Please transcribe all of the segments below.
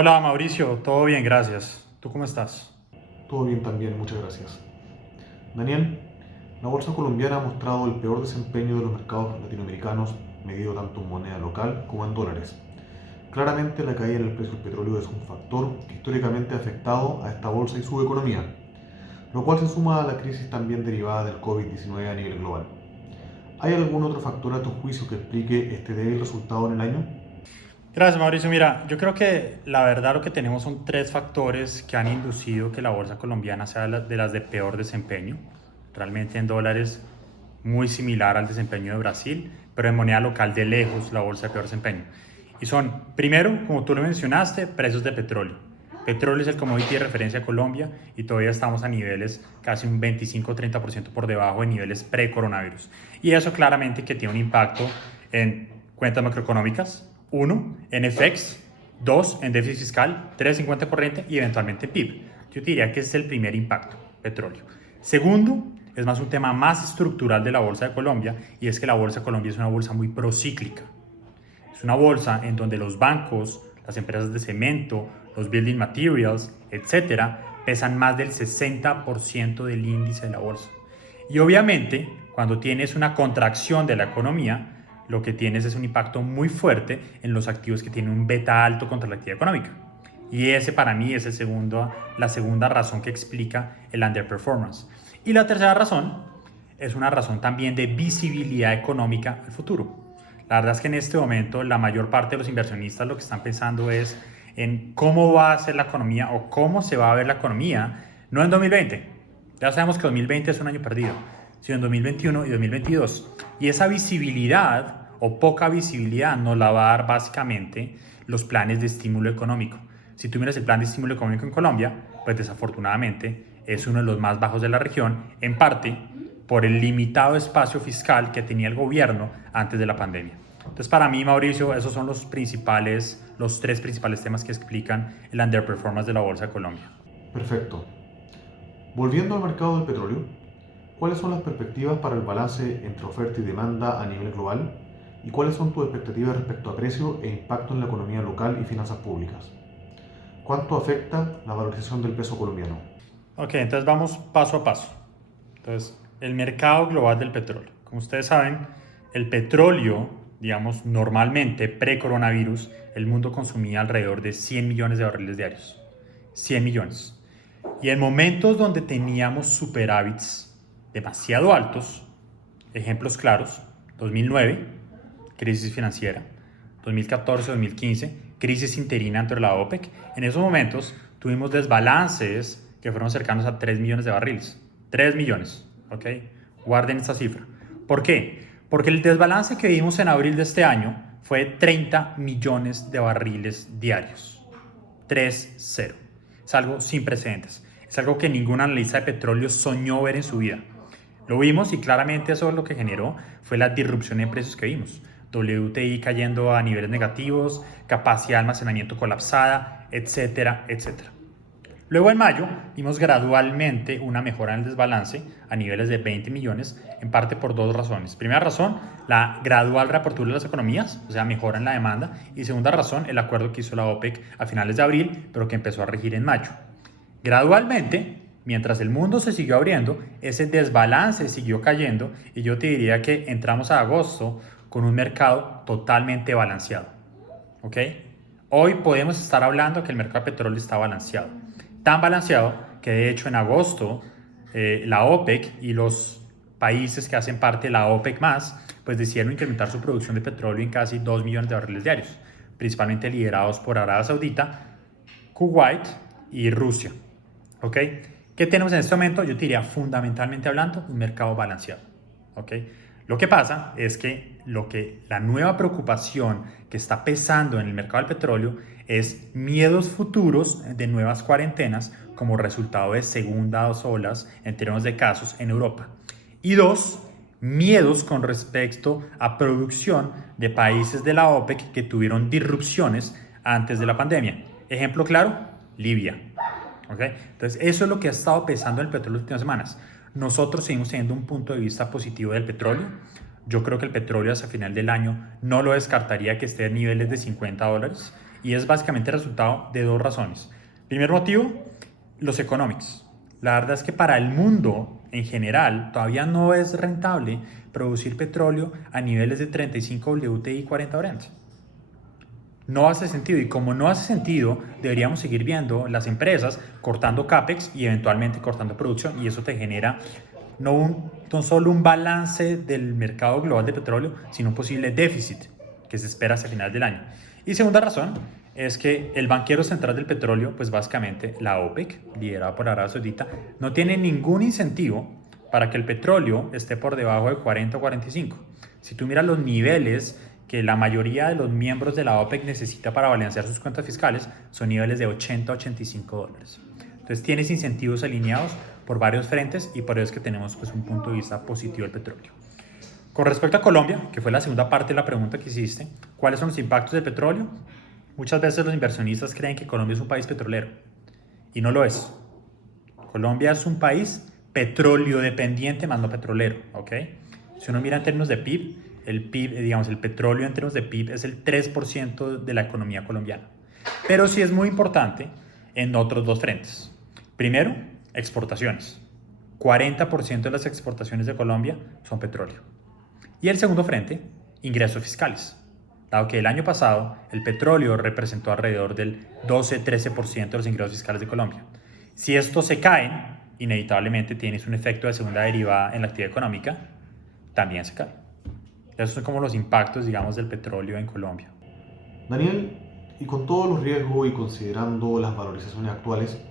Hola Mauricio, todo bien, gracias. ¿Tú cómo estás? Todo bien también, muchas gracias. Daniel, la bolsa colombiana ha mostrado el peor desempeño de los mercados latinoamericanos, medido tanto en moneda local como en dólares. Claramente la caída en el precio del petróleo es un factor que históricamente ha afectado a esta bolsa y su economía, lo cual se suma a la crisis también derivada del COVID-19 a nivel global. ¿Hay algún otro factor a tu juicio que explique este débil resultado en el año? Gracias Mauricio. Mira, yo creo que la verdad lo que tenemos son tres factores que han inducido que la bolsa colombiana sea de las de peor desempeño. Realmente en dólares muy similar al desempeño de Brasil, pero en moneda local de lejos la bolsa de peor desempeño. Y son, primero, como tú lo mencionaste, precios de petróleo. Petróleo es el commodity de referencia a Colombia y todavía estamos a niveles casi un 25-30% por debajo de niveles pre-coronavirus. Y eso claramente que tiene un impacto en cuentas macroeconómicas, uno, en FX, dos, en déficit fiscal, tres, en cuenta corriente y eventualmente en PIB. Yo te diría que ese es el primer impacto, petróleo. Segundo, es más un tema más estructural de la Bolsa de Colombia y es que la Bolsa de Colombia es una bolsa muy procíclica. Es una bolsa en donde los bancos, las empresas de cemento, los building materials, etcétera, pesan más del 60% del índice de la bolsa. Y obviamente, cuando tienes una contracción de la economía, lo que tienes es un impacto muy fuerte en los activos que tienen un beta alto contra la actividad económica. Y ese para mí es la segunda razón que explica el underperformance. Y la tercera razón es una razón también de visibilidad económica al futuro. La verdad es que en este momento la mayor parte de los inversionistas lo que están pensando es en cómo va a ser la economía o cómo se va a ver la economía, no en 2020. Ya sabemos que 2020 es un año perdido, sino en 2021 y 2022. Y esa visibilidad o poca visibilidad nos la va a dar básicamente los planes de estímulo económico. Si tú miras el plan de estímulo económico en Colombia, pues desafortunadamente es uno de los más bajos de la región, en parte por el limitado espacio fiscal que tenía el gobierno antes de la pandemia. Entonces, para mí, Mauricio, esos son los tres principales temas que explican el underperformance de la Bolsa de Colombia. Perfecto. Volviendo al mercado del petróleo, ¿cuáles son las perspectivas para el balance entre oferta y demanda a nivel global? ¿Y cuáles son tus expectativas respecto a precio e impacto en la economía local y finanzas públicas? ¿Cuánto afecta la valorización del peso colombiano? Ok, entonces vamos paso a paso. Entonces, el mercado global del petróleo. Como ustedes saben, el petróleo, digamos, normalmente pre-coronavirus, el mundo consumía alrededor de 100 millones de barriles diarios. 100 millones. Y en momentos donde teníamos superávits demasiado altos, ejemplos claros, 2009, crisis financiera, 2014-2015, crisis interina entre la OPEC, en esos momentos tuvimos desbalances que fueron cercanos a 3 millones de barriles. 3 millones, ¿ok? Guarden esta cifra. ¿Por qué? Porque el desbalance que vimos en abril de este año fue 30 millones de barriles diarios. 3-0. Es algo sin precedentes. Es algo que ningún analista de petróleo soñó ver en su vida. Lo vimos y claramente eso lo que generó fue la disrupción en precios que vimos. WTI cayendo a niveles negativos, capacidad de almacenamiento colapsada, etcétera, etcétera. Luego en mayo vimos gradualmente una mejora en el desbalance a niveles de 20 millones, en parte por dos razones. Primera razón, la gradual reapertura de las economías, o sea, mejora en la demanda. Y segunda razón, el acuerdo que hizo la OPEC a finales de abril, pero que empezó a regir en mayo. Gradualmente, mientras el mundo se siguió abriendo, ese desbalance siguió cayendo y yo te diría que entramos a agosto con un mercado totalmente balanceado. ¿Ok? Hoy podemos estar hablando que el mercado de petróleo está balanceado. Tan balanceado que de hecho en agosto la OPEC y los países que hacen parte de la OPEC más, pues decidieron incrementar su producción de petróleo en casi 2 millones de barriles diarios, principalmente liderados por Arabia Saudita, Kuwait y Rusia. ¿Ok? ¿Qué tenemos en este momento? Yo te diría, fundamentalmente hablando, un mercado balanceado. ¿Ok? Lo que pasa es que la nueva preocupación que está pesando en el mercado del petróleo es miedos futuros de nuevas cuarentenas como resultado de segundas olas en términos de casos en Europa. Y dos, miedos con respecto a producción de países de la OPEC que tuvieron disrupciones antes de la pandemia. Ejemplo claro, Libia. ¿Okay? Entonces, eso es lo que ha estado pesando el petróleo las últimas semanas. Nosotros seguimos teniendo un punto de vista positivo del petróleo. Yo creo que el petróleo hasta final del año no lo descartaría que esté a niveles de $50 y es básicamente el resultado de dos razones. Primer motivo, los economics. La verdad es que para el mundo en general todavía no es rentable producir petróleo a niveles de 35 WTI y 40 Brent. No hace sentido, y como no hace sentido, deberíamos seguir viendo las empresas cortando CAPEX y eventualmente cortando producción, y eso te genera no solo un balance del mercado global de petróleo, sino un posible déficit que se espera hacia final del año. Y segunda razón es que el banquero central del petróleo, pues básicamente la OPEC, liderada por Arabia Saudita, no tiene ningún incentivo para que el petróleo esté por debajo de 40 o 45. Si tú miras los niveles que la mayoría de los miembros de la OPEC necesita para balancear sus cuentas fiscales, son niveles de 80 a 85 dólares. Entonces tienes incentivos alineados por varios frentes y por eso es que tenemos pues, un punto de vista positivo del petróleo. Con respecto a Colombia, que fue la segunda parte de la pregunta que hiciste, ¿cuáles son los impactos del petróleo? Muchas veces los inversionistas creen que Colombia es un país petrolero y no lo es. Colombia es un país petróleo dependiente más no petrolero, ¿ok? Si uno mira en términos de PIB, el petróleo en términos de PIB es el 3% de la economía colombiana. Pero sí es muy importante en otros dos frentes. Primero, exportaciones. 40% de las exportaciones de Colombia son petróleo. Y el segundo frente, ingresos fiscales. Dado que el año pasado el petróleo representó alrededor del 12-13% de los ingresos fiscales de Colombia. Si estos se caen, inevitablemente tienes un efecto de segunda derivada en la actividad económica, también se cae. Esos son como los impactos, digamos, del petróleo en Colombia. Daniel, y con todos los riesgos y considerando las valorizaciones actuales,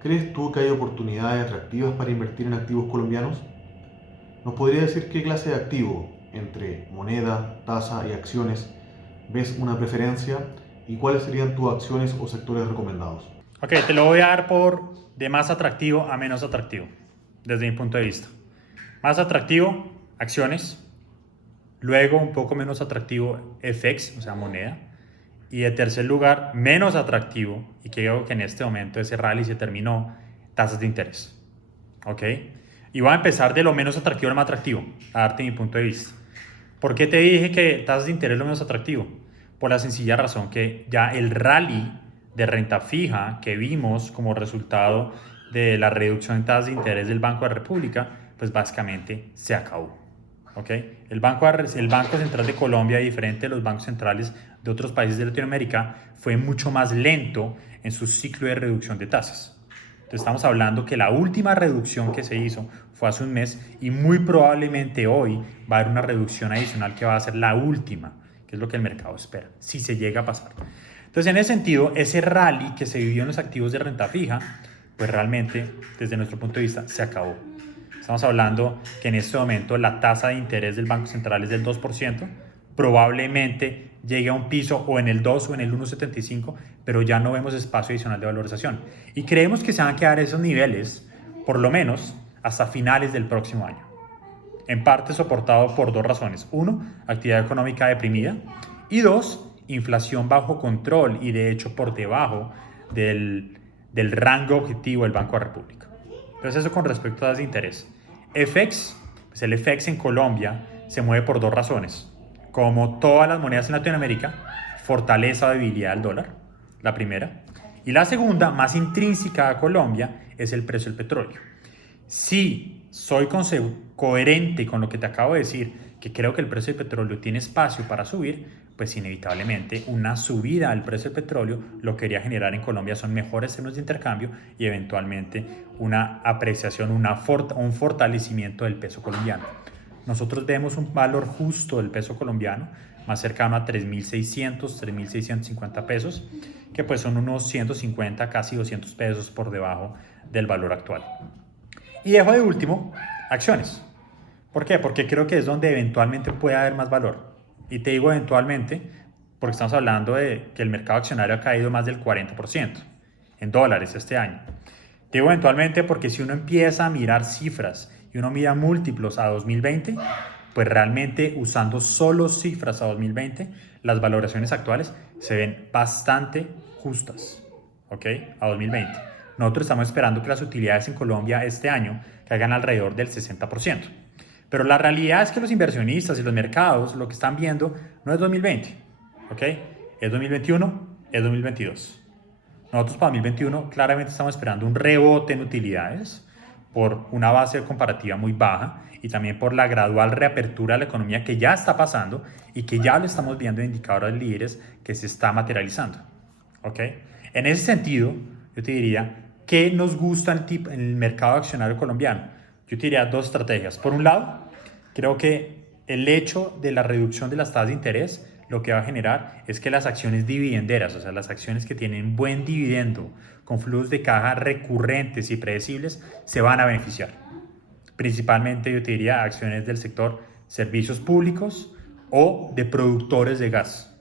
¿crees tú que hay oportunidades atractivas para invertir en activos colombianos? ¿Nos podría decir qué clase de activo, entre moneda, tasa y acciones, ves una preferencia y cuáles serían tus acciones o sectores recomendados? Ok, te lo voy a dar por de más atractivo a menos atractivo, desde mi punto de vista. Más atractivo, acciones. Luego, un poco menos atractivo, FX, o sea, moneda. Y de tercer lugar, menos atractivo, y creo que en este momento ese rally se terminó, tasas de interés. ¿Ok? Y voy a empezar de lo menos atractivo al más atractivo, a darte mi punto de vista. ¿Por qué te dije que tasas de interés es lo menos atractivo? Por la sencilla razón que ya el rally de renta fija que vimos como resultado de la reducción en tasas de interés del Banco de la República, pues básicamente se acabó. ¿Okay? El Banco Central de Colombia, diferente de los bancos centrales de otros países de Latinoamérica, fue mucho más lento en su ciclo de reducción de tasas. Entonces estamos hablando que la última reducción que se hizo fue hace un mes y muy probablemente hoy va a haber una reducción adicional que va a ser la última, que es lo que el mercado espera, si se llega a pasar. Entonces en ese sentido, ese rally que se vivió en los activos de renta fija, pues realmente desde nuestro punto de vista se acabó. Estamos hablando que en este momento la tasa de interés del Banco Central es del 2%, probablemente llegue a un piso o en el 2 o en el 1,75, pero ya no vemos espacio adicional de valorización. Y creemos que se van a quedar esos niveles, por lo menos, hasta finales del próximo año. En parte soportado por dos razones. Uno, actividad económica deprimida. Y dos, inflación bajo control y de hecho por debajo del rango objetivo del Banco de la República. Entonces eso con respecto a tasas de interés. FX, pues el FX en Colombia se mueve por dos razones. Como todas las monedas en Latinoamérica, fortaleza o debilidad del dólar, la primera. Y la segunda, más intrínseca a Colombia, es el precio del petróleo. Si soy coherente con lo que te acabo de decir, que creo que el precio del petróleo tiene espacio para subir, pues inevitablemente una subida al precio del petróleo lo que quería generar en Colombia son mejores términos de intercambio y eventualmente una apreciación, un fortalecimiento del peso colombiano. Nosotros vemos un valor justo del peso colombiano, más cercano a 3.600, 3.650 pesos, que pues son unos 150, casi 200 pesos por debajo del valor actual. Y dejo de último, acciones. ¿Por qué? Porque creo que es donde eventualmente puede haber más valor. Y te digo eventualmente, porque estamos hablando de que el mercado accionario ha caído más del 40% en dólares este año. Te digo eventualmente porque si uno empieza a mirar cifras y uno mira múltiplos a 2020, pues realmente usando solo cifras a 2020, las valoraciones actuales se ven bastante justas, ¿ok? A 2020. Nosotros estamos esperando que las utilidades en Colombia este año caigan alrededor del 60%. Pero la realidad es que los inversionistas y los mercados lo que están viendo no es 2020, ¿ok? Es 2021, es 2022. Nosotros para 2021 claramente estamos esperando un rebote en utilidades por una base comparativa muy baja y también por la gradual reapertura de la economía que ya está pasando y que ya lo estamos viendo en indicadores líderes que se está materializando. ¿Ok? En ese sentido, yo te diría, ¿qué nos gusta en el mercado accionario colombiano? Yo te diría dos estrategias. Por un lado, creo que el hecho de la reducción de las tasas de interés lo que va a generar es que las acciones dividenderas, o sea, las acciones que tienen buen dividendo, con flujos de caja recurrentes y predecibles, se van a beneficiar. Principalmente, yo te diría, acciones del sector servicios públicos o de productores de gas.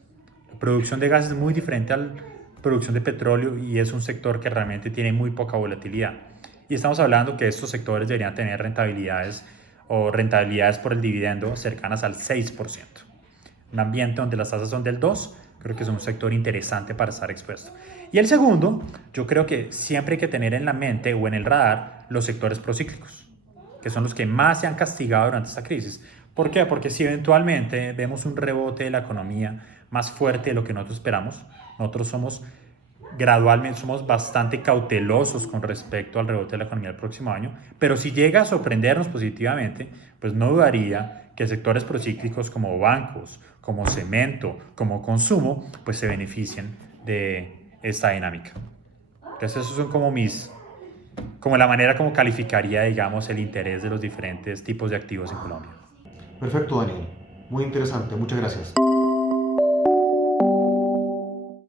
La producción de gas es muy diferente a la producción de petróleo y es un sector que realmente tiene muy poca volatilidad. Y estamos hablando que estos sectores deberían tener rentabilidades por el dividendo cercanas al 6%. Un ambiente donde las tasas son del 2, creo que es un sector interesante para estar expuesto. Y el segundo, yo creo que siempre hay que tener en la mente o en el radar los sectores procíclicos, que son los que más se han castigado durante esta crisis. ¿Por qué? Porque si eventualmente vemos un rebote de la economía más fuerte de lo que nosotros esperamos, nosotros somos bastante cautelosos con respecto al rebote de la economía del próximo año, pero si llega a sorprendernos positivamente, pues no dudaría que sectores procíclicos como bancos, como cemento, como consumo, pues se beneficien de esta dinámica. Entonces, esos son como la manera como calificaría, digamos, el interés de los diferentes tipos de activos en Colombia. Perfecto, Daniel. Muy interesante. Muchas gracias.